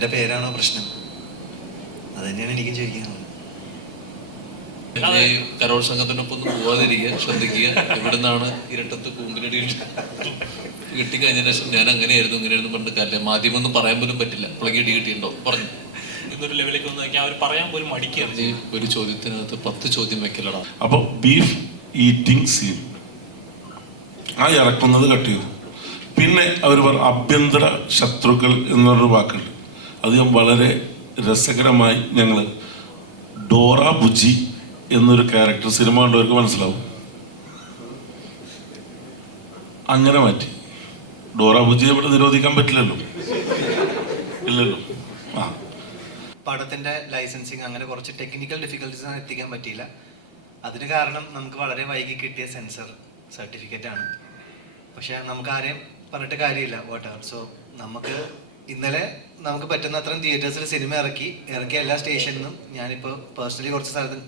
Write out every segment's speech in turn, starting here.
എൻ്റെ പേരാണോ പ്രശ്നം? അത് തന്നെയാണ് എനിക്കും ചോദിക്കാനുള്ളത്. കരോൾ സംഘത്തിനൊപ്പം ഒന്നും പോവാതിരിക്കുക, ശ്രദ്ധിക്കുക. എവിടുന്നാണ് ഇരട്ടത്ത് കൂമ്പിലടിയിൽ കിട്ടിക്കഴിഞ്ഞതിന് ശേഷം ഞാൻ അങ്ങനെയായിരുന്നു ഇങ്ങനെയായിരുന്നു പറഞ്ഞിട്ട് കാര്യമില്ല. മാധ്യമം ഒന്നും പറയാൻ പോലും പറ്റില്ല. പുളകി ഇടി കിട്ടിയിട്ടുണ്ടോ പറഞ്ഞു ഇന്നൊരു ലെവലിലേക്ക് ഒന്ന് അവർ പറയാൻ പോലും മടിക്കുകയാണ്. ഒരു ചോദ്യത്തിനകത്ത് 10 ചോദ്യം വെക്കലടാ. അപ്പൊ ബീഫ് ഈറ്റിംഗ് സീൻ ആ ഇറക്കുന്നത് കട്ട് ചെയ്തു. പിന്നെ അവർ ആഭ്യന്തര ശത്രുക്കൾ എന്നൊരു വാക്കുണ്ട്. അത് ഞാൻ വളരെ രസകരമായി ഞങ്ങൾ ഡോറ ബുജി എന്നൊരു ക്യാരക്ടർ സിനിമ കണ്ടവർക്ക് മനസ്സിലാവും, അങ്ങനെ മാറ്റി. ഡോറ ബുജിയെ ഇവിടെ നിരോധിക്കാൻ പറ്റില്ലല്ലോ, ഇല്ലല്ലോ. ആ പടത്തിന്റെ ലൈസൻസിങ് അങ്ങനെ കുറച്ച് ടെക്നിക്കൽ ഡിഫിക്കൽട്ടീസ് എത്തിക്കാൻ പറ്റിയില്ല. അതിന് കാരണം നമുക്ക് വളരെ വൈകി കിട്ടിയ സെൻസർ സർട്ടിഫിക്കറ്റ് ആണ്. പക്ഷെ നമുക്ക് ആരെയും പറഞ്ഞിട്ട് കാര്യമില്ല, വാട്ടെവർ. സോ നമുക്ക് ഇന്നലെ നമുക്ക് പറ്റുന്ന അത്രയും തിയേറ്റേഴ്സിൽ സിനിമ ഇറക്കിയ എല്ലാ സ്റ്റേഷനിലും ഞാനിപ്പോൾ പേഴ്സണലി കുറച്ച് സ്ഥലത്ത്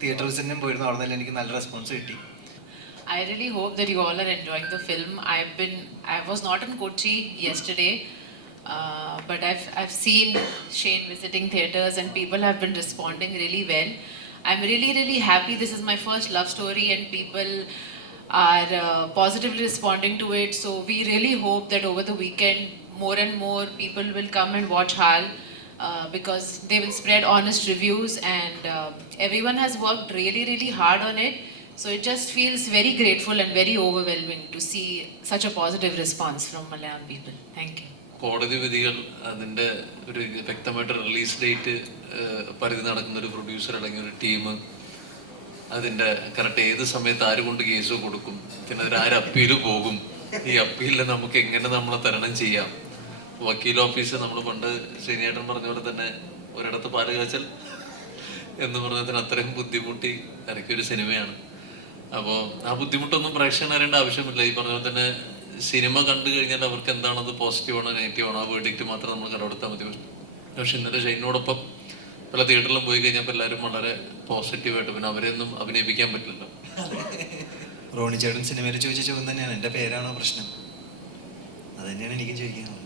തിയേറ്റർ വിസിറ്റിനും പോയിരുന്നു. അവിടെ നിന്ന് എനിക്ക് നല്ല റെസ്പോൺസ് കിട്ടി. I really hope that you all are enjoying the film. I was not in Kochi yesterday, but I've seen Shane visiting theaters and people have been responding really well. I'm really happy. This is my first love story and people are positively responding to it. So we really hope that over the weekend more and more people will come and watch Hal because they will spread honest reviews and everyone has worked really hard on it. So it just feels very grateful and very overwhelming to see such a positive response from Malayalam people. Thank you. കോടതി വിധികൾ അതിൻ്റെ ഒരു വ്യക്തമായിട്ട് release date പരിധി നടക്കുന്ന ഒരു producer അടങ്ങിയ ഒരു ടീം, അതിൻ്റെ കറക്റ്റ് ഏത് സമയത്ത് ആര് കൊണ്ട് കേസ് കൊടുക്കും, പിന്നെ അതിൽ ആര് അപ്പീൽ പോകും, ഈ അപ്പീലിൽ നമുക്ക് എങ്ങനെ നമ്മളെ തരണം ചെയ്യാം. വക്കീൽ ഓഫീസ് നമ്മൾ പണ്ട് ശ്രീനേട്ടൻ പറഞ്ഞ പോലെ തന്നെ ഒരിടത്ത് പാല് കാച്ചൽ എന്ന് പറഞ്ഞതിന് അത്രയും ബുദ്ധിമുട്ടി ഇറക്കിയൊരു സിനിമയാണ്. അപ്പോൾ ആ ബുദ്ധിമുട്ടൊന്നും പ്രേക്ഷകൻ അറിയേണ്ട ആവശ്യമില്ല. ഈ പറഞ്ഞ പോലെ തന്നെ സിനിമ കണ്ടു കഴിഞ്ഞാൽ അവർക്ക് എന്താണത് പോസിറ്റീവാണോ നെഗറ്റീവാണോ ആ വേർഡിക്റ്റ് മാത്രം നമ്മൾ കടമെടുത്താൽ മതി. പക്ഷെ ഇന്നലെ ഷൈനോടൊപ്പം പല തിയേറ്ററിലും പോയി കഴിഞ്ഞപ്പോൾ എല്ലാവരും വളരെ പോസിറ്റീവായിട്ട്, പിന്നെ അവരെയൊന്നും അഭിനയിപ്പിക്കാൻ പറ്റില്ലല്ലോ. റോണി ചേട്ടൻ സിനിമയിൽ ചോദിച്ച ചോദ്യം തന്നെയാണ്, എൻ്റെ പേരാണോ പ്രശ്നം? അത് തന്നെയാണ് എനിക്കും ചോദിക്കാനുള്ളത്.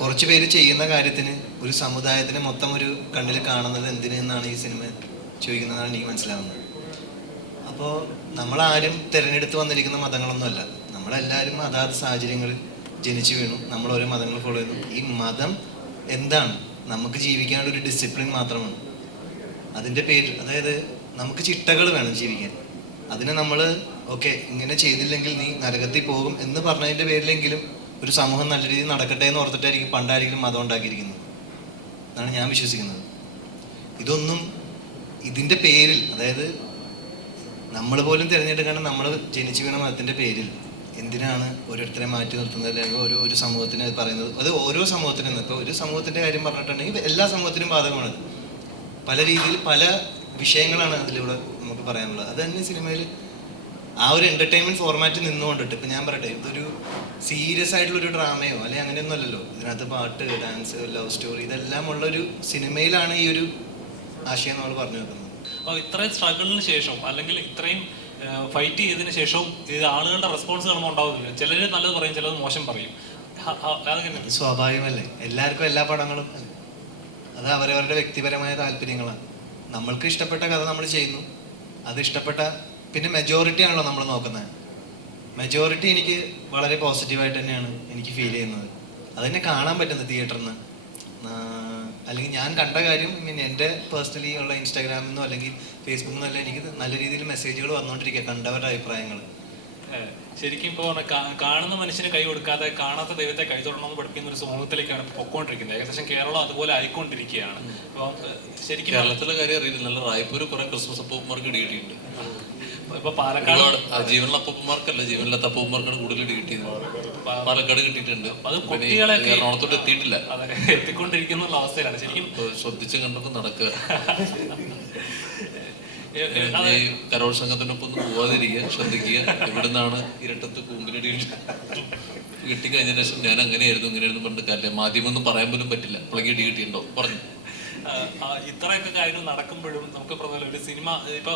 കുറച്ച് പേര് ചെയ്യുന്ന കാര്യത്തിന് ഒരു സമുദായത്തിന് മൊത്തം ഒരു കണ്ണിൽ കാണുന്നത് എന്തിനെന്നാണ് ഈ സിനിമ ചോദിക്കുന്നതാണ് എനിക്ക് മനസ്സിലാവുന്നത്. അപ്പോൾ നമ്മളാരും തിരഞ്ഞെടുത്ത് വന്നിരിക്കുന്ന മതങ്ങളൊന്നുമല്ല. നമ്മളെല്ലാവരും അതാത് സാഹചര്യങ്ങളിൽ ജനിച്ചു വീണു, നമ്മൾ ഓരോ മതങ്ങൾ ഫോളോ ചെയ്യുന്നു. ഈ മതം എന്താണ്? നമുക്ക് ജീവിക്കാനുള്ള ഒരു ഡിസിപ്ലിൻ മാത്രമാണ്. അതിൻ്റെ പേരിൽ, അതായത് നമുക്ക് ചിട്ടകൾ വേണം ജീവിക്കാൻ. അതിന് നമ്മൾ ഓക്കെ ഇങ്ങനെ ചെയ്തില്ലെങ്കിൽ നീ നരകത്തിൽ പോകും എന്ന് പറഞ്ഞതിൻ്റെ പേരിലെങ്കിലും ഒരു സമൂഹം നല്ല രീതിയിൽ നടക്കട്ടെ എന്ന് ഓർത്തിട്ടായിരിക്കും പണ്ടായിരിക്കും മതം ഉണ്ടാക്കിയിരിക്കുന്നത് എന്നാണ് ഞാൻ വിശ്വസിക്കുന്നത്. ഇതൊന്നും ഇതിൻ്റെ പേരിൽ, അതായത് നമ്മൾ പോലും തിരഞ്ഞെടുക്കാണ്ട് നമ്മൾ ജനിച്ചു വീണ മതത്തിൻ്റെ പേരിൽ എന്തിനാണ് ഓരോരുത്തരെ മാറ്റി നിർത്തുന്നത്, അല്ലെങ്കിൽ ഒരു സമൂഹത്തിന് പറയുന്നത്? അത് ഓരോ സമൂഹത്തിനും, ഇപ്പോൾ ഒരു സമൂഹത്തിൻ്റെ കാര്യം പറഞ്ഞിട്ടുണ്ടെങ്കിൽ എല്ലാ സമൂഹത്തിനും ബാധകമാണത്. പല രീതിയിൽ പല വിഷയങ്ങളാണ് അതിലൂടെ നമുക്ക് പറയാനുള്ളത്. അത് തന്നെ സിനിമയിൽ ആ ഒരു എൻ്റർടൈൻമെൻറ്റ് ഫോർമാറ്റിൽ നിന്നുകൊണ്ടിട്ട്, ഇപ്പം ഞാൻ പറയട്ടെ, ഇതൊരു സീരിയസ് ആയിട്ടുള്ളൊരു ഡ്രാമയോ അല്ലെങ്കിൽ അങ്ങനെയൊന്നും അല്ലല്ലോ. ഇതിനകത്ത് പാട്ട്, ഡാൻസ്, ലവ് സ്റ്റോറി ഇതെല്ലാം ഉള്ളൊരു സിനിമയിലാണ് ഈ ഒരു ആശയം നമ്മൾ പറഞ്ഞു വെക്കുന്നത്. അപ്പോൾ ഇത്രയും സ്ട്രഗിളിന് ശേഷം അല്ലെങ്കിൽ ഇത്രയും ഫൈറ്റ് ചെയ്തതിന് ശേഷവും ഇത് ആളുകളുടെ റെസ്പോൺസ് കാണുമ്പോൾ ഉണ്ടാവുന്നില്ല. ചിലർ നല്ലത് പറയും, ചിലത് മോശം പറയും. സ്വാഭാവികമല്ലേ, എല്ലാവർക്കും എല്ലാ പടങ്ങളും അത് അവരവരുടെ വ്യക്തിപരമായ താല്പര്യങ്ങളാണ്. നമ്മൾക്ക് ഇഷ്ടപ്പെട്ട കഥ നമ്മൾ ചെയ്യുന്നു, അത് ഇഷ്ടപ്പെട്ട, പിന്നെ മെജോറിറ്റി ആണല്ലോ നമ്മൾ നോക്കുന്നത്. മെജോറിറ്റി എനിക്ക് വളരെ പോസിറ്റീവായിട്ട് തന്നെയാണ് എനിക്ക് ഫീൽ ചെയ്യുന്നത്. അതെന്നെ കാണാൻ പറ്റുന്നത് തിയേറ്ററിൽ നിന്ന്. അല്ലെങ്കിൽ ഞാൻ കണ്ട കാര്യം, എൻ്റെ പേഴ്സണലി ഉള്ള ഇൻസ്റ്റാഗ്രാമിൽ നിന്നോ അല്ലെങ്കിൽ ഫേസ്ബുക്കിൽ നിന്നോ എനിക്ക് നല്ല രീതിയിൽ മെസ്സേജുകൾ വന്നുകൊണ്ടിരിക്കുക, കണ്ടവരുടെ അഭിപ്രായങ്ങൾ. ശരിക്കും ഇപ്പോൾ കാണുന്ന മനുഷ്യന് കൈ കൊടുക്കാതെ കാണാത്ത ദൈവത്തെ കൈ തൊടണമെന്ന് പഠിപ്പിക്കുന്ന ഒരു സമൂഹത്തിലേക്കാണ് പൊക്കോണ്ടിരിക്കുന്നത്. ഏകദേശം കേരളം അതുപോലെ ആയിക്കൊണ്ടിരിക്കുകയാണ്. അപ്പോൾ ശരിക്കും കേരളത്തിലെ കാര്യം അറിയില്ല, നല്ല റായ്പൂർ കുറെ ക്രിസ്മസ് അപ്പൂപ്പന്മാർക്ക് ഇടിയിട്ടുണ്ട്. ഇപ്പൊ പാലക്കാട് ജീവനുള്ള അപ്പൂപ്പന്മാർക്കല്ല, ജീവനില്ലാത്ത അപ്പൂപ്പന്മാർക്കാണ് കൂടുതൽ കിട്ടിയത്. പാലക്കാട് കിട്ടിയിട്ടുണ്ട്. അത് കുട്ടികളെ എറണാകുളത്തോട്ട് എത്തിയിട്ടില്ല, എത്തിക്കൊണ്ടിരിക്കുന്ന അവസ്ഥയിലാണ്. ശരിക്കും ശ്രദ്ധിച്ച് കണ്ടൊക്കെ നടക്കുക. കരോൾ സംഘത്തിനൊപ്പം ഒന്നും പോവാതിരിക്കുക, ശ്രദ്ധിക്കുക. എവിടുന്നാണ് ഇരട്ടത്ത് കൂമ്പിലടിയിൽ കിട്ടിക്കഴിഞ്ഞതിന് ശേഷം ഞാൻ അങ്ങനെയായിരുന്നു ഇങ്ങനെയായിരുന്നു പറഞ്ഞിട്ട് കാര്യമില്ല. മാധ്യമം ഒന്നും പറയാൻ പോലും പറ്റില്ല. പുളകി ഇടി കിട്ടിയിട്ടുണ്ടോ പറഞ്ഞു ഇത്രയൊക്കെ കാര്യങ്ങൾ നടക്കുമ്പോഴും നമുക്ക് പറഞ്ഞ ഒരു സിനിമ ഇപ്പൊ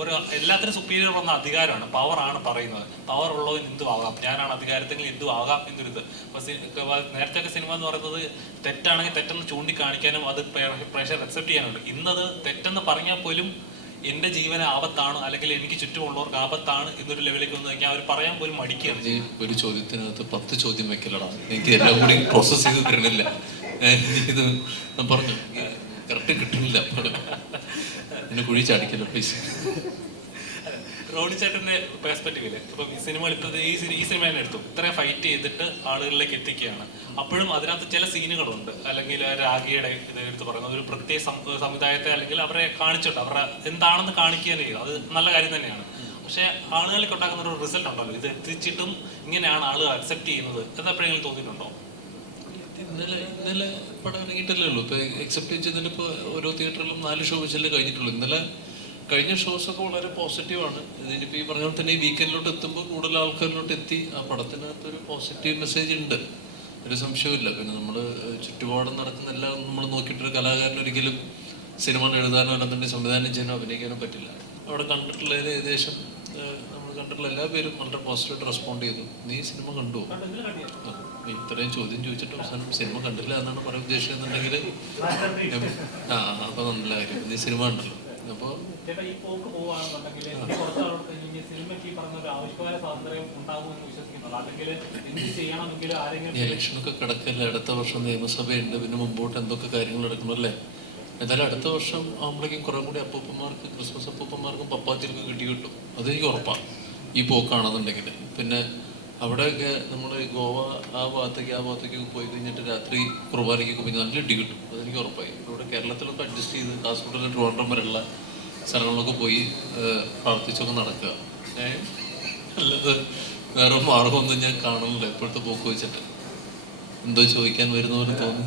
ഒരു എല്ലാത്തിനും സുപ്പീരിയർ വന്ന അധികാരമാണ്, പവറാണ് പറയുന്നത്. പവർ ഉള്ളവൻ എന്തും ആകാം, ഞാനാണ് അധികാരത്തിൽ എന്തും ആകാം എന്നൊരിത്. അപ്പൊ നേരത്തെ ഒക്കെ സിനിമ എന്ന് പറയുന്നത് തെറ്റാണെങ്കിൽ തെറ്റെന്ന് ചൂണ്ടിക്കാണിക്കാനും അത് പ്രേക്ഷകർ അക്സെപ്റ്റ് ചെയ്യാനുണ്ട്. ഇന്നത് തെറ്റെന്ന് പറഞ്ഞാൽ പോലും എന്റെ ജീവന് ആപത്താണ്, അല്ലെങ്കിൽ എനിക്ക് ചുറ്റുമുള്ളവർക്ക് ആപത്താണ് എന്നൊരു ലെവലിലേക്ക് വന്ന് കഴിഞ്ഞാൽ അവർ പറയാൻ പോലും മടിക്കുകയാണ്. ഒരു ചോദ്യത്തിനകത്ത് 10 ചോദ്യം വെക്കലടാ, എനിക്ക് എല്ലാം കൂടി പ്രോസസ് ചെയ്ത് തരണില്ല. ഇത് ഞാൻ പറഞ്ഞു കറക്റ്റ് കിട്ടുന്നില്ല, എന്നെ കുഴി ചാടിക്കല്ലോ പ്ലീസ്. റോണി ചേട്ടന്റെ പെർസ്പെക്റ്റീവില് ഇപ്പം ഈ സിനിമ എടുത്തത് ഈ സിനിമ തന്നെ എടുത്തു, ഇത്രയും ഫൈറ്റ് ചെയ്തിട്ട് ആളുകളിലേക്ക് എത്തിക്കുകയാണ്. അപ്പോഴും അതിനകത്ത് ചില സീനുകളുണ്ട്, അല്ലെങ്കിൽ രാഗിയുടെ ഇത് എടുത്ത് പറയുന്നത് ഒരു പ്രത്യേക സമുദായത്തെ അല്ലെങ്കിൽ അവരെ കാണിച്ചോട്ടെ, അവരുടെ എന്താണെന്ന് കാണിക്കുകയും ചെയ്യും, അത് നല്ല കാര്യം തന്നെയാണ്. പക്ഷെ ആളുകളിലേക്ക് ഉണ്ടാകുന്ന ഒരു റിസൾട്ട് ഉണ്ടല്ലോ, ഇത് എത്തിച്ചിട്ടും ഇങ്ങനെയാണ് ആളുകൾ അക്സെപ്റ്റ് ചെയ്യുന്നത് എന്ന് എപ്പോഴെങ്കിലും തോന്നിയിട്ടുണ്ടോ? ഇന്നലെ പടം ഇറങ്ങിയിട്ടല്ലേ ഉള്ളൂ. ഇപ്പൊ എക്സെപ്റ്റ് ചെയ്തതിൽ ഇപ്പോൾ ഓരോ തിയേറ്ററിലും 4 ഷോ വെച്ചല്ലേ കഴിഞ്ഞിട്ടുള്ളൂ. ഇന്നലെ കഴിഞ്ഞ ഷോസൊക്കെ വളരെ പോസിറ്റീവാണ്. ഇതിനിപ്പോൾ ഈ പറഞ്ഞ പോലെ തന്നെ ഈ വീക്കെൻഡിലോട്ട് എത്തുമ്പോൾ കൂടുതൽ ആൾക്കാരിലോട്ട് എത്തി. ആ പടത്തിനകത്തൊരു പോസിറ്റീവ് മെസ്സേജ് ഉണ്ട്, ഒരു സംശയമില്ല. പിന്നെ നമ്മൾ ചുറ്റുപാടും നടക്കുന്ന എല്ലാം നമ്മൾ നോക്കിയിട്ടൊരു കലാകാരൻ ഒരിക്കലും സിനിമ എഴുതാനോ അല്ലെന്നുണ്ടെങ്കിൽ സംവിധാനം ചെയ്യാനോ അഭിനയിക്കാനോ പറ്റില്ല. അവിടെ കണ്ടിട്ടുള്ളതിൽ ഏകദേശം നമ്മൾ കണ്ടിട്ടുള്ള എല്ലാ പേരും വളരെ പോസിറ്റീവായിട്ട് റെസ്പോണ്ട് ചെയ്തു. നീ സിനിമ കണ്ടുവോ? ഇത്രയും ചോദ്യം ചോദിച്ചിട്ട് അവസാനം സിനിമ കണ്ടില്ല എന്നാണ് പറയാൻ ഉദ്ദേശിക്കുന്നുണ്ടെങ്കിൽ അപ്പോൾ നല്ല കാര്യം. നീ സിനിമ കണ്ടല്ലോ. അപ്പോൾ ഇലക്ഷനൊക്കെ കിടക്കല്ലേ, അടുത്ത വർഷം നിയമസഭയുണ്ട്, പിന്നെ മുമ്പോട്ട് എന്തൊക്കെ കാര്യങ്ങൾ നടക്കണമല്ലേ. എന്തായാലും അടുത്ത വർഷം ആകുമ്പോഴേക്കും കുറെ കൂടി അപ്പൂപ്പന്മാർക്ക്, ക്രിസ്മസ് അപ്പൂപ്പന്മാർക്കും പപ്പാത്തിൽക്കും കിട്ടും. അതെനിക്ക് ഉറപ്പാണ് ഈ പോക്കാണെന്നുണ്ടെങ്കിൽ. പിന്നെ അവിടെയൊക്കെ നമ്മൾ ഗോവ ആ ഭാഗത്തേക്ക് പോയി കഴിഞ്ഞിട്ട് രാത്രി കുർബാനയ്ക്കൊക്കെ പോയി നല്ല ഇടി കിട്ടും, അതെനിക്ക് ഉറപ്പായി. ഇവിടെ കേരളത്തിലൊക്കെ അഡ്ജസ്റ്റ് ചെയ്ത് കാസർഗോഡ് ട്രിവാൻഡ്രം വരെയുള്ള സ്ഥലങ്ങളിലൊക്കെ പോയി പ്രാർത്ഥിച്ചൊക്കെ നടക്കുക. അല്ലാതെ വേറെ മാർഗമൊന്നും ഞാൻ കാണുന്നില്ല ഇപ്പോഴത്തെ പോക്ക് വെച്ചിട്ട്. എന്തോ ചോദിക്കാൻ വരുന്ന പോലെ തോന്നി.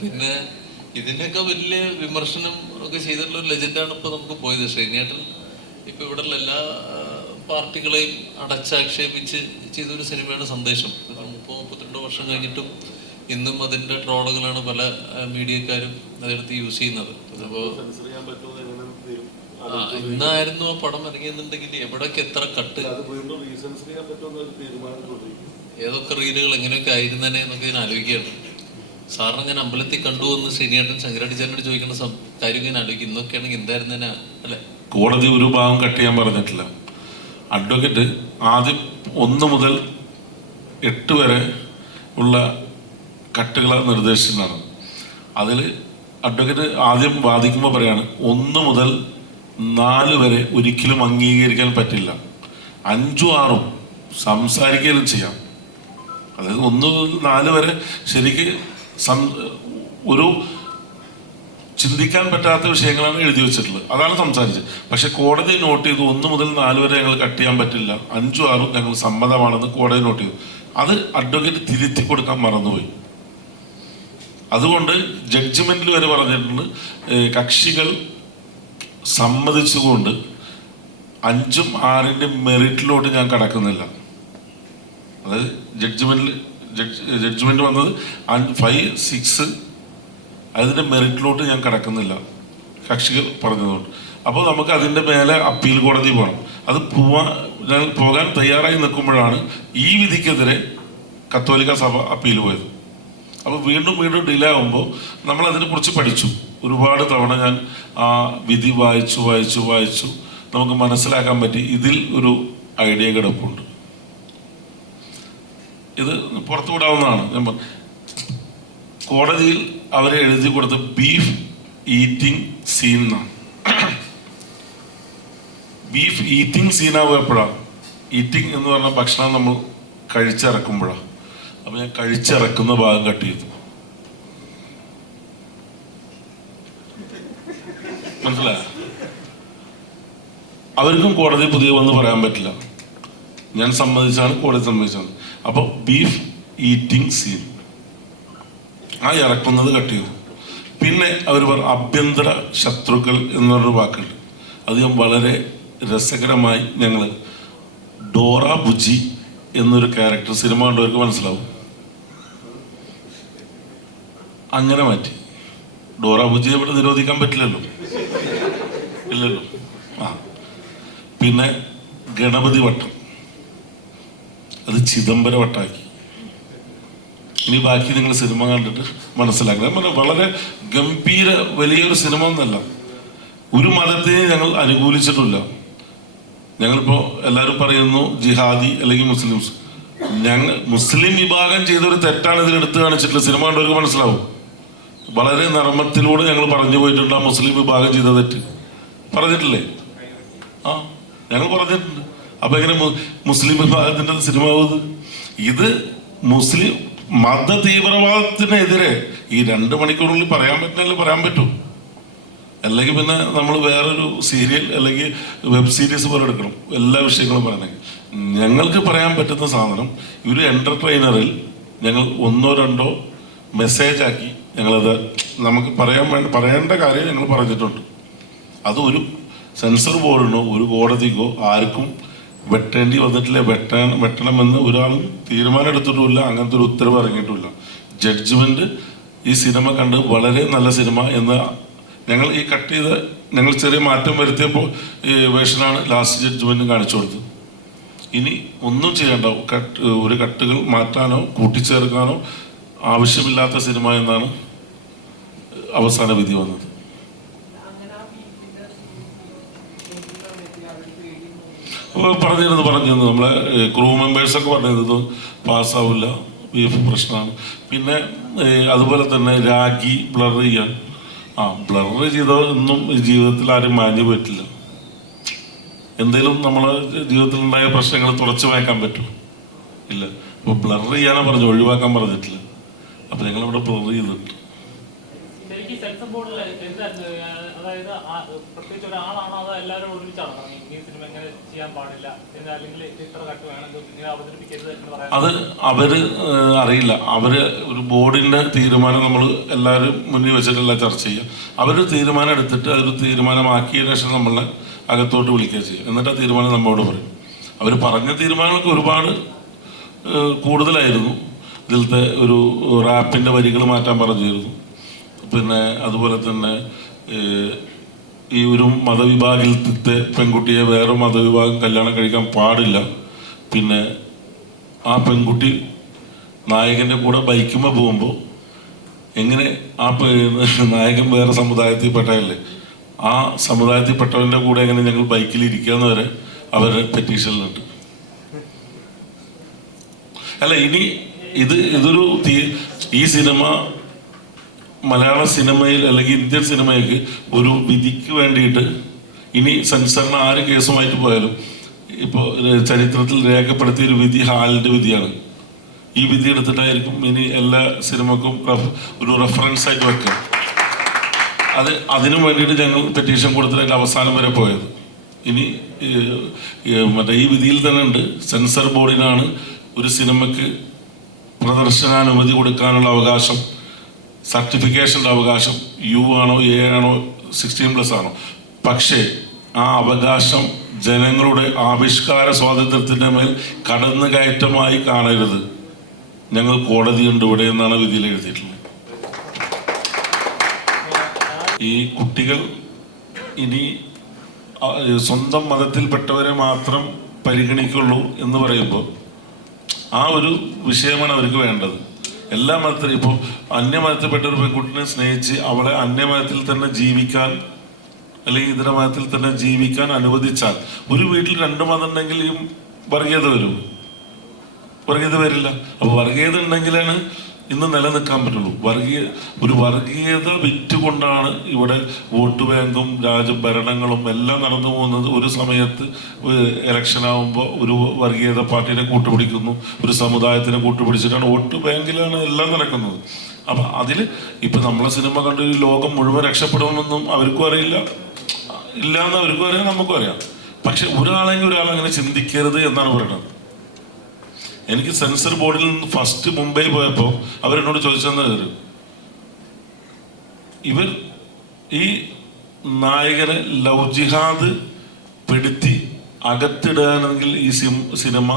പിന്നെ ഇതിനൊക്കെ വലിയ വിമർശനം ഒക്കെ ചെയ്തിട്ടുള്ള ഒരു ലെജൻഡാണ് ഇപ്പൊ നമുക്ക് പോയത് ശ്രീനേട്ടൻ. ഇപ്പൊ ഇവിടെയുള്ള എല്ലാ പാർട്ടികളെയും അടച്ചാക്ഷേപിച്ച് ചെയ്തൊരു സിനിമയാണ് സന്ദേശം. 30-32 വർഷം കഴിഞ്ഞിട്ടും ഇന്നും അതിന്റെ ട്രോളുകളാണ് പല മീഡിയക്കാരും അതെടുത്ത് യൂസ് ചെയ്യുന്നത്. അപ്പോ ഇന്നായിരുന്നു ആ പടം ഇറങ്ങിയെന്നുണ്ടെങ്കിൽ എവിടൊക്കെ എത്ര കട്ട്, ഏതൊക്കെ റീലുകൾ എങ്ങനെയൊക്കെ ആയിരുന്നേ എന്നൊക്കെ ഞാൻ ആലോചിക്കുകയാണ്. സാറിനെ ഞാൻ അമ്പലത്തിൽ കണ്ടു എന്ന് ശ്രീനിയേട്ടൻ ശങ്കരാടിച്ചാരനോട് ചോദിക്കേണ്ട കാര്യം ഞാൻ ആലോചിക്കും. ഇന്നൊക്കെയാണെങ്കിൽ എന്തായിരുന്നേനാ അല്ലെ. കോടതി ഒരു ഭാഗം കട്ട് ചെയ്യാൻ പറഞ്ഞിട്ടില്ല. അഡ്വക്കേറ്റ് ആദ്യം 1 മുതൽ 8 വരെ ഉള്ള കട്ടുകൾ നിർദ്ദേശിച്ചതാണ്. അതിൽ അഡ്വക്കേറ്റ് ആദ്യം വാദിക്കുമ്പോൾ പറയാണ് 1 മുതൽ 4 വരെ ഒരിക്കലും അംഗീകരിക്കാൻ പറ്റില്ല, 5ഉം 6ഉം സംസാരിക്കുകയും ചെയ്യാം. അതായത് 1 മുതൽ 4 വരെ ശരിക്ക് ഒരു ചിന്തിക്കാൻ പറ്റാത്ത വിഷയങ്ങളാണ് എഴുതി വെച്ചിട്ടുള്ളത്, അതാണ് സംസാരിച്ചത്. പക്ഷെ കോടതി നോട്ട് ചെയ്തു 1 മുതൽ 4 വരെ ഞങ്ങൾ കട്ട് ചെയ്യാൻ പറ്റില്ല, 5ഉം 6ഉം ഞങ്ങൾ സമ്മതമാണെന്ന് കോടതി നോട്ട് ചെയ്തു. അത് അഡ്വക്കേറ്റ് തിരുത്തി കൊടുക്കാൻ മറന്നുപോയി. അതുകൊണ്ട് ജഡ്ജ്മെന്റിൽ വരെ പറഞ്ഞിട്ടുണ്ട്, കക്ഷികൾ സമ്മതിച്ചുകൊണ്ട് 5ഉം 6ന്റെ മെറിറ്റിലോട്ട് ഞാൻ കടക്കുന്നില്ല. അതായത് ജഡ്ജ്മെന്റ് വന്നത് 5, 6 അതിന്റെ മെറിറ്റിലോട്ട് ഞാൻ കടക്കുന്നില്ല കക്ഷികൾ പറഞ്ഞതുകൊണ്ട്. അപ്പോൾ നമുക്ക് അതിന്റെ മേലെ അപ്പീൽ കോടതി പോകണം. അത് പോകാൻ തയ്യാറായി നിൽക്കുമ്പോഴാണ് ഈ വിധിക്കെതിരെ കത്തോലിക്ക സഭ അപ്പീൽ പോയത്. അപ്പോൾ വീണ്ടും ഡിലേ ആകുമ്പോൾ നമ്മൾ അതിനെക്കുറിച്ച് പഠിച്ചു. ഒരുപാട് തവണ ഞാൻ ആ വിധി വായിച്ചു നമുക്ക് മനസ്സിലാക്കാൻ പറ്റി ഇതിൽ ഒരു ഐഡിയ കിടപ്പുണ്ട്. ഇത് പുറത്തുവിടാവുന്നതാണ്. കോടതിയിൽ അവരെ എഴുതി കൊടുത്ത ബീഫ് ഈറ്റിംഗ് സീൻ എന്നാണ്. ബീഫ് ഈറ്റിംഗ് സീനാവുക എപ്പോഴാണ്? ഈറ്റിംഗ് എന്ന് പറഞ്ഞ ഭക്ഷണം നമ്മൾ കഴിച്ചിറക്കുമ്പോഴാണ്. അപ്പൊ ഞാൻ കഴിച്ചിറക്കുന്ന ഭാഗം കട്ട് ചെയ്തു. മനസ്സിലായ? അവർക്കും കോടതി പുതിയ വന്ന് പറയാൻ പറ്റില്ല. ഞാൻ സമ്മതിച്ചാണ്, കോടതി സമ്മതിച്ചാണ്. അപ്പൊ ബീഫ് ഈറ്റിംഗ് സീൻ ആ ഇറക്കുന്നത് കട്ട് ചെയ്തു. പിന്നെ അവർ ആഭ്യന്തര ശത്രുക്കൾ എന്നൊരു വാക്കുണ്ട്. അത് ഞാൻ വളരെ രസകരമായി ഞങ്ങൾ ഡോറ ബുജി എന്നൊരു ക്യാരക്ടർ, സിനിമ കണ്ടവർക്ക് മനസ്സിലാവും. അങ്ങനെ മാറ്റി. ഡോറ ബുജിയെ ഇവിടെ നിരോധിക്കാൻ പറ്റില്ലല്ലോ, ഇല്ലല്ലോ. ആ പിന്നെ ഗണപതി വട്ടം, അത് ചിദംബര വട്ടാക്കി. ഇനി ബാക്കി നിങ്ങൾ സിനിമ കണ്ടിട്ട് മനസ്സിലാക്കുക. വളരെ ഗംഭീര വലിയൊരു സിനിമ ഒന്നല്ല. ഒരു മതത്തെ ഞങ്ങൾ അനുകൂലിച്ചിട്ടില്ല. ഞങ്ങളിപ്പോൾ എല്ലാവരും പറയുന്നു ജിഹാദി അല്ലെങ്കിൽ മുസ്ലിംസ്. മുസ്ലിം വിഭാഗം ചെയ്തൊരു തെറ്റാണ് ഇതിൽ എടുത്തു കാണിച്ചിട്ടുള്ള. സിനിമ കണ്ടവർക്ക് മനസ്സിലാവും. വളരെ നർമ്മത്തിലൂടെ ഞങ്ങൾ പറഞ്ഞു പോയിട്ടുണ്ട് ആ മുസ്ലിം വിഭാഗം ചെയ്ത തെറ്റ്. പറഞ്ഞിട്ടില്ലേ? ആ, ഞങ്ങൾ പറഞ്ഞിട്ടുണ്ട്. അപ്പൊ എങ്ങനെ മുസ്ലിം വിഭാഗത്തിന്റെ സിനിമ ആവുന്നത്? ഇത് മുസ്ലിം മത തീവ്രവാദത്തിനെതിരെ ഈ 2 മണിക്കൂറിനുള്ളിൽ പറയാൻ പറ്റില്ല, പറയാൻ പറ്റൂ. അല്ലെങ്കിൽ പിന്നെ നമ്മൾ വേറൊരു സീരിയൽ അല്ലെങ്കിൽ വെബ് സീരീസ് പോലെ എടുക്കണം എല്ലാ വിഷയങ്ങളും പറയണമെങ്കിൽ. ഞങ്ങൾക്ക് പറയാൻ പറ്റുന്ന സാധനം ഒരു എന്റർടൈനറിൽ ഞങ്ങൾ 1-2 മെസ്സേജാക്കി ഞങ്ങളത് നമുക്ക് പറയേണ്ട കാര്യം ഞങ്ങൾ പറഞ്ഞിട്ടുണ്ട്. അത് ഒരു സെൻസർ ബോർഡിനോ ഒരു കോടതിക്കോ ആർക്കും വെട്ടേണ്ടി വന്നിട്ടില്ല. വെട്ടണമെന്ന് ഒരാളും തീരുമാനം എടുത്തിട്ടുമില്ല. അങ്ങനത്തെ ഒരു ഉത്തരവ് ഇറങ്ങിയിട്ടുമില്ല. ജഡ്ജ്മെന്റ് ഈ സിനിമ കണ്ട് വളരെ നല്ല സിനിമ എന്ന് ഞങ്ങൾ ഈ കട്ട് ചെയ്ത് ഞങ്ങൾ ചെറിയ മാറ്റം വരുത്തിയപ്പോൾ ഈ വേഷനാണ് ലാസ്റ്റ് ജഡ്ജ്മെന്റ് കാണിച്ചു കൊടുത്തത്. ഇനി ഒന്നും ചെയ്യേണ്ട, ഒരു കട്ടുകൾ മാറ്റാനോ കൂട്ടിച്ചേർക്കാനോ ആവശ്യമില്ലാത്ത സിനിമ എന്നാണ് അവസാന വിധി വന്നത്. പറഞ്ഞിരുന്നു നമ്മളെ ക്രൂ മെമ്പേഴ്സൊക്കെ പറഞ്ഞിരുന്നത് പാസ്സാവില്ല, ബീഫ് പ്രശ്നമാണ്. പിന്നെ അതുപോലെ തന്നെ രാഗി ബ്ലർ ചെയ്യാൻ, ബ്ലർ ചെയ്തൊന്നും ജീവിതത്തിൽ ആരും മാഞ്ഞു പോയിട്ടില്ല. എന്തെങ്കിലും നമ്മളെ ജീവിതത്തിൽ ഉണ്ടായ പ്രശ്നങ്ങൾ തുടച്ചു വായിക്കാൻ പറ്റും? ഇല്ല. അപ്പോൾ ബ്ലർ ചെയ്യാനാ പറഞ്ഞു, ഒഴിവാക്കാൻ പറഞ്ഞിട്ടില്ല. അപ്പൊ ഞങ്ങളിവിടെ ബ്ലർ ചെയ്തിട്ടുണ്ട്. അത് അവര് അറിയില്ല. അവര് ഒരു ബോർഡിന്റെ തീരുമാനം നമ്മൾ എല്ലാവരും മുന്നിൽ വെച്ചിട്ടല്ല ചർച്ച ചെയ്യുക. അവര് തീരുമാനം എടുത്തിട്ട് അതൊരു തീരുമാനമാക്കിയതിനു ശേഷം നമ്മളെ അകത്തോട്ട് വിളിക്കുക ചെയ്യും. എന്നിട്ട് ആ തീരുമാനം നമ്മളോട് പറയും. അവർ പറഞ്ഞ തീരുമാനങ്ങളൊക്കെ ഒരുപാട് കൂടുതലായിരുന്നു. ഇതിലത്തെ ഒരു റാപ്പിന്റെ വരികൾ മാറ്റാൻ പറഞ്ഞിരുന്നു. പിന്നെ അതുപോലെ തന്നെ ഈ ഒരു മതവിഭാഗത്തിലത്തെ പെൺകുട്ടിയെ വേറെ മതവിഭാഗം കല്യാണം കഴിക്കാൻ പാടില്ല. പിന്നെ ആ പെൺകുട്ടി നായകൻ്റെ കൂടെ ബൈക്കുമ്പോൾ പോകുമ്പോൾ എങ്ങനെ ആ നായകൻ വേറെ സമുദായത്തിൽപ്പെട്ടതല്ലേ, ആ സമുദായത്തിൽപ്പെട്ടവൻ്റെ കൂടെ എങ്ങനെ ഞങ്ങൾ ബൈക്കിൽ ഇരിക്കാന്ന് വരെ അവരുടെ പെറ്റീഷനിലുണ്ട്. അല്ല, ഇനി ഇതൊരു ഈ സിനിമ മലയാള സിനിമയിൽ അല്ലെങ്കിൽ ഇന്ത്യൻ സിനിമയ്ക്ക് ഒരു വിധിക്ക് വേണ്ടിയിട്ട് ഇനി സെൻസറിന് ആര് കേസുമായിട്ട് പോയാലും ഇപ്പോൾ ചരിത്രത്തിൽ രേഖപ്പെടുത്തിയ ഒരു വിധി ഹാലിൻ്റെ വിധിയാണ്. ഈ വിധി എടുത്തിട്ടായിരിക്കും ഇനി എല്ലാ സിനിമക്കും ഒരു റെഫറൻസ് ആയിട്ട് വെക്കുക. അതിനു വേണ്ടിയിട്ട് ഞങ്ങൾ പെറ്റീഷൻ കൊടുത്തിട്ട് അവസാനം വരെ പോയത്. ഇനി മറ്റേ ഈ വിധിയിൽ തന്നെ ഉണ്ട്, സെൻസർ ബോർഡിനാണ് ഒരു സിനിമയ്ക്ക് പ്രദർശനാനുമതി കൊടുക്കാനുള്ള അവകാശം, സർട്ടിഫിക്കേഷൻ്റെ അവകാശം. U ആണോ A ആണോ 16+ ആണോ. പക്ഷേ ആ അവകാശം ജനങ്ങളുടെ ആവിഷ്കാര സ്വാതന്ത്ര്യത്തിൻ്റെ മേൽ കടന്നു കയറ്റമായി കാണരുത്. ഞങ്ങൾ കോടതിയുണ്ട് ഇവിടെ എന്നാണ് വിധിയിൽ എഴുതിയിട്ടുള്ളത്. ഈ കുട്ടികൾ ഇനി സ്വന്തം മതത്തിൽപ്പെട്ടവരെ മാത്രം പരിഗണിക്കുള്ളൂ എന്ന് പറയുമ്പോൾ ആ ഒരു വിഷയമാണ് അവർക്ക് വേണ്ടത്. എല്ലാ മതത്തിലും ഇപ്പോൾ അന്യമതത്തിൽപ്പെട്ട ഒരു പെൺകുട്ടിനെ സ്നേഹിച്ച് അവളെ അന്യമതത്തിൽ തന്നെ ജീവിക്കാൻ അല്ലെങ്കിൽ ഇതര മതത്തിൽ തന്നെ ജീവിക്കാൻ അനുവദിച്ചാൽ, ഒരു വീട്ടിൽ 2 മതം ഉണ്ടെങ്കിൽ ഈ വർഗീയത വരും? വർഗീയത വരില്ല. അപ്പൊ വർഗീയത ഉണ്ടെങ്കിലാണ് ഇന്ന് നിലനിൽക്കാൻ പറ്റുള്ളൂ. ഒരു വർഗീയത വിറ്റുകൊണ്ടാണ് ഇവിടെ വോട്ട് ബാങ്കും രാജഭരണങ്ങളും എല്ലാം നടന്നു പോകുന്നത്. ഒരു സമയത്ത് ഇലക്ഷൻ ആകുമ്പോൾ ഒരു വർഗീയത പാർട്ടിനെ കൂട്ടുപിടിക്കുന്നു, ഒരു സമുദായത്തിനെ കൂട്ടുപിടിച്ചിട്ടാണ് വോട്ട് ബാങ്കിലാണ് എല്ലാം നടക്കുന്നത്. അപ്പൊ അതിൽ ഇപ്പൊ നമ്മളെ സിനിമ കണ്ട് ഈ ലോകം മുഴുവൻ രക്ഷപ്പെടുമെന്നും അവർക്കും അറിയില്ല, ഇല്ലാന്ന് അവർക്കും അറിയാം, നമുക്കും അറിയാം. പക്ഷെ ഒരാളങ്ങനെ ചിന്തിക്കരുത് എന്നാണ് പറയുന്നത്. എനിക്ക് സെൻസർ ബോർഡിൽ നിന്ന് ഫസ്റ്റ് മുംബൈ പോയപ്പോൾ അവരെന്നോട് ചോദിച്ചെന്നത്, ഇവർ ഈ നായകനെ ലവ് ജിഹാദ് പെടുത്തി അകത്തിടാനെങ്കിൽ ഈ സിനിമ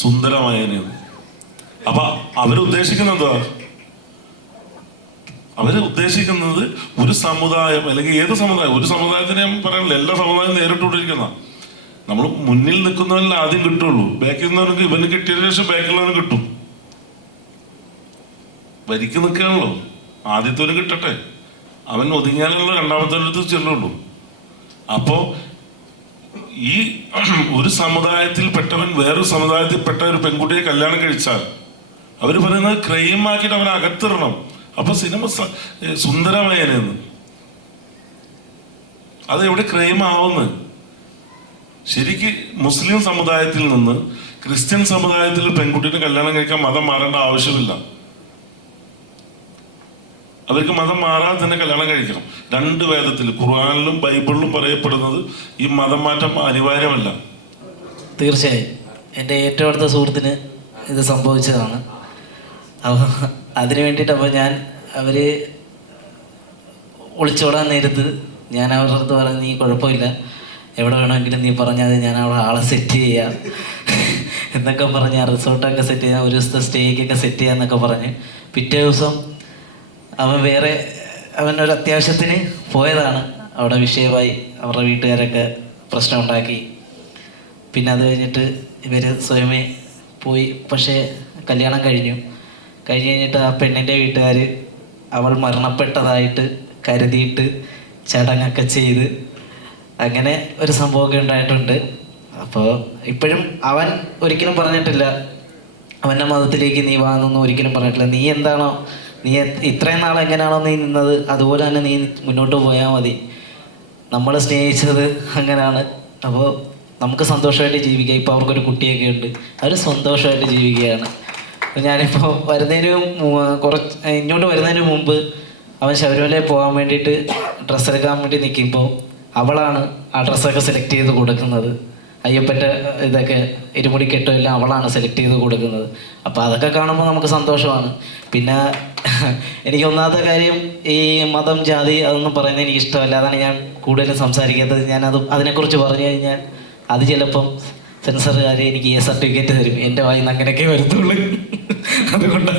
സുന്ദരമായനെയാണ്. അപ്പൊ അവരുദ്ദേശിക്കുന്നത് എന്താ? അവർ ഉദ്ദേശിക്കുന്നത് ഒരു സമുദായം, അല്ലെങ്കിൽ ഏത് സമുദായം, ഒരു സമുദായത്തിനെ ഞാൻ പറയണില്ല, എല്ലാ സമുദായം നേരിട്ടുകൊണ്ടിരിക്കുന്ന. നമ്മൾ മുന്നിൽ നിൽക്കുന്നവരിൽ ആദ്യം കിട്ടുള്ളൂ, ബാക്കിൽ നിന്നവർക്ക് ഇവന് കിട്ടിയതിനു ശേഷം ബാക്കിയുള്ളവന് കിട്ടും. വരിക്ക് നിൽക്കുകയാണല്ലോ, ആദ്യത്തവന് കിട്ടട്ടെ, അവൻ ഒതുങ്ങിയാലുള്ള രണ്ടാമത്തവരുടെ ചെല്ലുള്ളൂ. അപ്പോ ഈ ഒരു സമുദായത്തിൽപ്പെട്ടവൻ വേറൊരു സമുദായത്തിൽപ്പെട്ട ഒരു പെൺകുട്ടിയെ കല്യാണം കഴിച്ചാൽ അവർ പറയുന്നത് ക്രൈം ആക്കിയിട്ട് അവനെ അകത്തിടണം. അപ്പൊ സിനിമ സുന്ദരമായനെന്ന്. അത് എവിടെ ക്രൈം ആവുന്നു? ശരിക്ക് മുസ്ലിം സമുദായത്തിൽ നിന്ന് ക്രിസ്ത്യൻ സമുദായത്തിൽ പെൺകുട്ടിയെ കല്യാണം കഴിക്കാൻ മതം മാറേണ്ട ആവശ്യമില്ല. അവർക്ക് മതം മാറാതെ തന്നെ കല്യാണം കഴിക്കണം. 2 വേദത്തിൽ, ഖുർആനിലും ബൈബിളിലും പറയപ്പെടുന്നത് ഈ മതം മാറ്റം അനിവാര്യമല്ല. തീർച്ചയായും എൻ്റെ ഏറ്റവും അടുത്ത സുഹൃത്തിന് ഇത് സംഭവിച്ചതാണ്. അപ്പോൾ അതിന് വേണ്ടിയിട്ട് അവർ ഒളിച്ചോടാൻ നേരത്ത് ഞാൻ അവരുടെ അടുത്ത് പറഞ്ഞു, നീ കുഴപ്പമില്ല, എവിടെ വേണമെങ്കിലും നീ പറഞ്ഞാൽ ഞാൻ അവിടെ ആളെ സെറ്റ് ചെയ്യാം എന്നൊക്കെ പറഞ്ഞ് ആ റിസോർട്ടൊക്കെ സെറ്റ് ചെയ്യാം, ഒരു ദിവസത്തെ സ്റ്റേക്കൊക്കെ സെറ്റ് ചെയ്യാന്നൊക്കെ പറഞ്ഞ് പിറ്റേ ദിവസം അവനൊരു അത്യാവശ്യത്തിന് പോയതാണ്. അവിടെ വിഷയമായി, അവരുടെ വീട്ടുകാരൊക്കെ പ്രശ്നം ഉണ്ടാക്കി. പിന്നെ അത് കഴിഞ്ഞിട്ട് ഇവർ സ്വയമേ പോയി. പക്ഷേ കല്യാണം കഴിഞ്ഞിട്ട് ആ പെണ്ണിൻ്റെ വീട്ടുകാർ അവൾ മരണപ്പെട്ടതായിട്ട് കരുതിയിട്ട് ചടങ്ങൊക്കെ ചെയ്ത് അങ്ങനെ ഒരു സംഭവമൊക്കെ ഉണ്ടായിട്ടുണ്ട്. അപ്പോൾ ഇപ്പോഴും അവൻ ഒരിക്കലും പറഞ്ഞിട്ടില്ല അവൻ്റെ മതത്തിലേക്ക് നീ വാങ്ങുന്നൊന്നും ഒരിക്കലും പറഞ്ഞിട്ടില്ല. നീ എന്താണോ, നീ ഇത്രയും നാൾ എങ്ങനെയാണോ നീ നിന്നത് അതുപോലെ തന്നെ നീ മുന്നോട്ട് പോയാൽ മതി. നമ്മൾ സ്നേഹിച്ചത് അങ്ങനെയാണ്. അപ്പോൾ നമുക്ക് സന്തോഷമായിട്ട് ജീവിക്കാം. ഇപ്പോൾ അവർക്കൊരു കുട്ടിയൊക്കെ ഉണ്ട്, അവർ സന്തോഷമായിട്ട് ജീവിക്കുകയാണ്. ഞാനിപ്പോൾ ഇങ്ങോട്ട് വരുന്നതിന് മുമ്പ് അവൻ ശബരിമലയിൽ പോകാൻ വേണ്ടിയിട്ട് ഡ്രസ്സ് എടുക്കാൻ വേണ്ടി നിൽക്കുമ്പോൾ അവളാണ് ആ ഡ്രസ്സൊക്കെ സെലക്ട് ചെയ്ത് കൊടുക്കുന്നത്. അയ്യപ്പൻ്റെ ഇതൊക്കെ ഇരുമുടിക്കെട്ടോ എല്ലാം അവളാണ് സെലക്ട് ചെയ്ത് കൊടുക്കുന്നത്. അപ്പോൾ അതൊക്കെ കാണുമ്പോൾ നമുക്ക് സന്തോഷമാണ്. പിന്നെ എനിക്ക് ഒന്നാമത്തെ കാര്യം ഈ മതം, ജാതി അതൊന്നും പറയുന്നത് എനിക്ക് ഇഷ്ടമല്ല. അതാണ് ഞാൻ കൂടുതലും സംസാരിക്കാത്തത്. അതിനെക്കുറിച്ച് പറഞ്ഞു കഴിഞ്ഞാൽ അത് ചിലപ്പം സെൻസറുകാർ എനിക്ക് സർട്ടിഫിക്കറ്റ് തരും. എൻ്റെ വായിന്ന് അങ്ങനെയൊക്കെ വരത്തുള്ളൂ. അതുകൊണ്ട്